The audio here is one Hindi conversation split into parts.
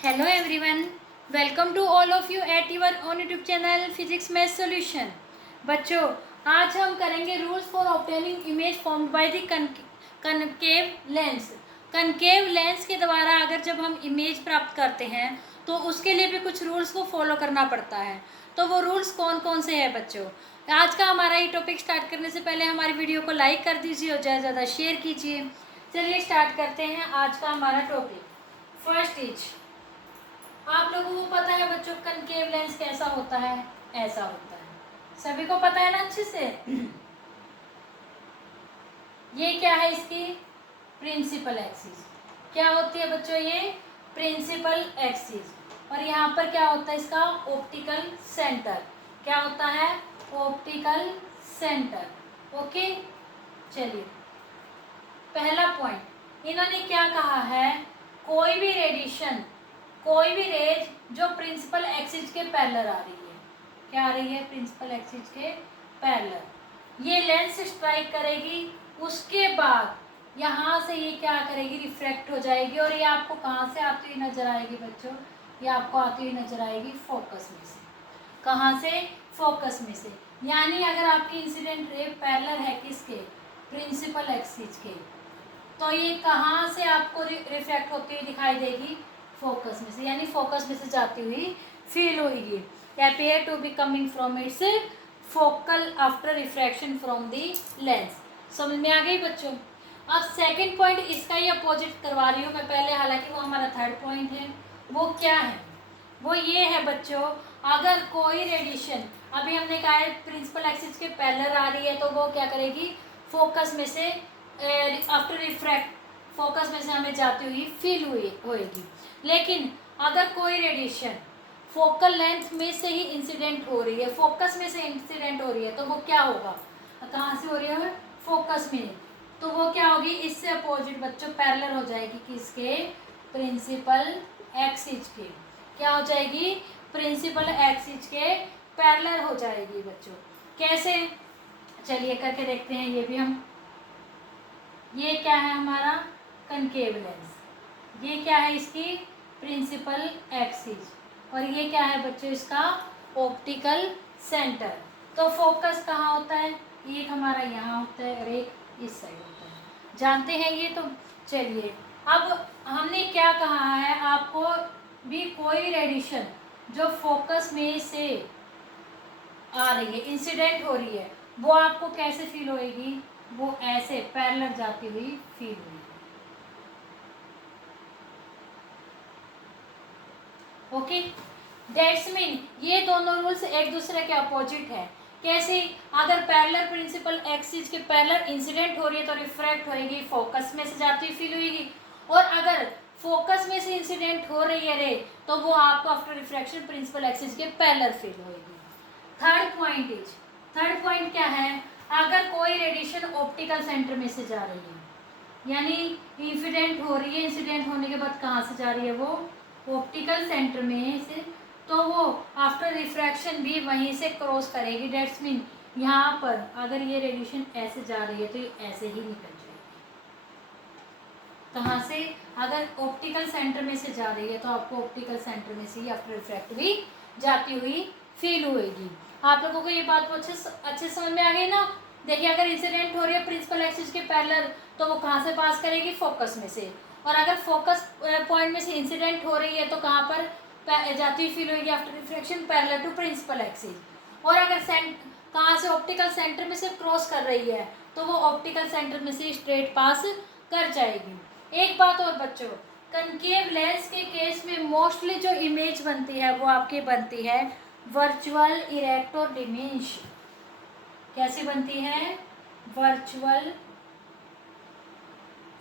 Hello everyone, welcome to all of you at your own YouTube channel physics math solution. बच्चों, आज हम करेंगे rules for obtaining image formed by the concave lens. Concave lens के द्वारा अगर जब हम इमेज प्राप्त करते हैं तो उसके लिए भी कुछ रूल्स को फॉलो करना पड़ता है। तो वो रूल्स कौन कौन से हैं बच्चों? आज का हमारा ये टॉपिक स्टार्ट करने से पहले हमारी वीडियो को लाइक कर दीजिए और ज़्यादा ज़्यादा शेयर कीजिए। चलिए स्टार्ट करते हैं आज का हमारा टॉपिक। फर्स्ट इज, आप लोगों को पता है बच्चों कनकेव लेंस कैसा होता है? ऐसा होता है, सभी को पता है ना अच्छे से। ये क्या है इसकी प्रिंसिपल एक्सिस। क्या होती है बच्चों ये प्रिंसिपल एक्सिस। और यहाँ पर क्या होता है इसका ऑप्टिकल सेंटर। क्या होता है? Optical centre. ओके, चलिए पहला पॉइंट इन्होंने क्या कहा है, कोई भी रेडिएशन, कोई भी रेज जो प्रिंसिपल एक्सिस के पैरेलल आ रही है। क्या आ रही है? प्रिंसिपल एक्सिस के पैरेलल ये लेंस स्ट्राइक करेगी, उसके बाद यहाँ से ये क्या करेगी, रिफ्रैक्ट हो जाएगी। और ये आपको कहाँ से आती हुई नजर आएगी बच्चों? ये आपको आती हुई नजर आएगी फोकस में से। कहाँ से? फोकस में से। यानी अगर आपकी इंसिडेंट रे पैरेलल है किसके? प्रिंसिपल एक्सिस के, तो ये कहाँ से आपको रिफ्रैक्ट होती हुई दिखाई देगी? फोकस में से। यानी फोकस में से जाती हुई फील होगी। Appear to be coming from its focal after refraction from the lens. समझ में आ गई बच्चों? अब सेकंड पॉइंट इसका ही अपोजिट करवा रही हूँ मैं पहले, हालांकि वो हमारा थर्ड पॉइंट है। वो क्या है? वो ये है बच्चों, अगर कोई रेडिएशन, अभी हमने कहा है प्रिंसिपल एक्सिस के पैरेलल आ रही है, तो वो क्या करेगी? फोकस में से आफ्टर रिफ्रैक्ट फोकस में से हमें जाती हुई फील होएगी। लेकिन अगर कोई रेडिएशन फोकल लेंथ में से ही इंसिडेंट हो रही है, फोकस में से इंसिडेंट हो रही है, तो वो क्या होगा? कहाँ से हो रही है? फोकस में। तो वो क्या होगी? इससे अपोजिट बच्चों पैरेलल हो जाएगी किसके? प्रिंसिपल एक्सिस के। क्या हो जाएगी? प्रिंसिपल एक्सिस के पैरेलल हो जाएगी बच्चों। कैसे? चलिए करके देखते हैं ये भी हम। ये क्या है हमारा? Concave lens. ये क्या है इसकी? Principal axis. और ये क्या है बच्चों? इसका ऑप्टिकल सेंटर। तो फोकस कहाँ होता है? एक हमारा यहाँ होता है और एक इस साइड होता है। जानते हैं ये तो। चलिए अब हमने क्या कहा है, आपको भी कोई रेडिएशन जो फोकस में से आ रही है, इंसिडेंट हो रही है, वो आपको कैसे फील होएगी? वो ऐसे पैरेलल जाती हुई फील होगी। ओके, दैट्स मीन ये दोनों रूल्स एक दूसरे के अपोजिट है। कैसे? अगर पैरेलल प्रिंसिपल एक्सिस के पैरेलल इंसिडेंट हो रही है तो रिफ्रैक्ट होएगी, फोकस में से जाती हुई फील होगी। और अगर फोकस में से इंसिडेंट हो रही है रे, तो वो आपको आफ्टर रिफ्रैक्शन प्रिंसिपल एक्सिस के पैरेलल फील होएगी। थर्ड पॉइंट क्या है? अगर कोई रेडिएशन ऑप्टिकल सेंटर में से जा रही है, यानी इंसिडेंट हो रही है, इंसिडेंट होने के बाद कहाँ से जा रही है? वो ऑप्टिकल सेंटर में से, तो वो आफ्टर रिफ्रैक्शन भी वहीं से क्रॉस करेगी। डेट्स मीन यहाँ पर अगर ये रेडिएशन ऐसे जा रही है तो ये ऐसे ही निकल जाएगी। कहाँ से? अगर ऑप्टिकल सेंटर में से जा रही है तो आपको ऑप्टिकल सेंटर में से ही आफ्टर रिफ्रैक्ट भी जाती हुई फील होएगी। आप लोगों को ये बात तो अच्छे समझ में आ गई ना? देखिए, अगर इंसिडेंट हो रही है प्रिंसिपल एक्सिस के पैरेलल, तो वो कहाँ से पास करेगी? फोकस में से। और अगर फोकस पॉइंट में से इंसिडेंट हो रही है तो कहाँ पर जाती हुई फील होगी? After refraction parallel to principal axis. और अगर कहाँ से? ऑप्टिकल सेंटर में से क्रॉस कर रही है, तो वो ऑप्टिकल सेंटर में से स्ट्रेट पास कर जाएगी। एक बात और बच्चों, कनकेव लेंस के केस में मोस्टली जो इमेज बनती है वो आपकी बनती है वर्चुअल, इरेक्ट और डिमिनिश। कैसी बनती है? Virtual,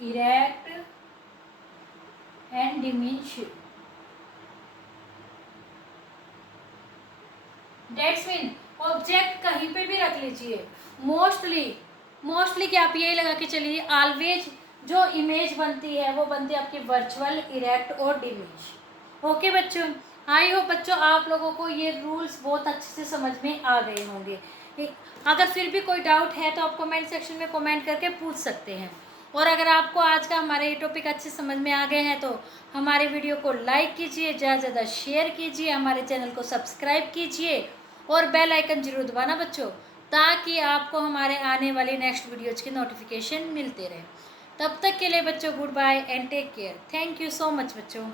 erect and diminish. That's mean object कहीं पे भी रख लीजिए, मोस्टली क्या आप ये लगा के चलिए, ऑलवेज जो इमेज बनती है वो बनती है आपकी वर्चुअल, इरेक्ट और डिमिनिश। ओके बच्चों, आई होप बच्चों आप लोगों को ये रूल्स बहुत अच्छे से समझ में आ गए होंगे। अगर फिर भी कोई डाउट है तो आप कमेंट सेक्शन में कमेंट करके पूछ सकते हैं। और अगर आपको आज का हमारे ये टॉपिक अच्छे समझ में आ गए हैं तो हमारे वीडियो को लाइक कीजिए, ज़्यादा से ज़्यादा शेयर कीजिए, हमारे चैनल को सब्सक्राइब कीजिए और बेल आइकन जरूर दबाना बच्चों, ताकि आपको हमारे आने वाली नेक्स्ट वीडियोज़ की नोटिफिकेशन मिलते रहे। तब तक के लिए बच्चों good bye and take care. Thank you so much बच्चों।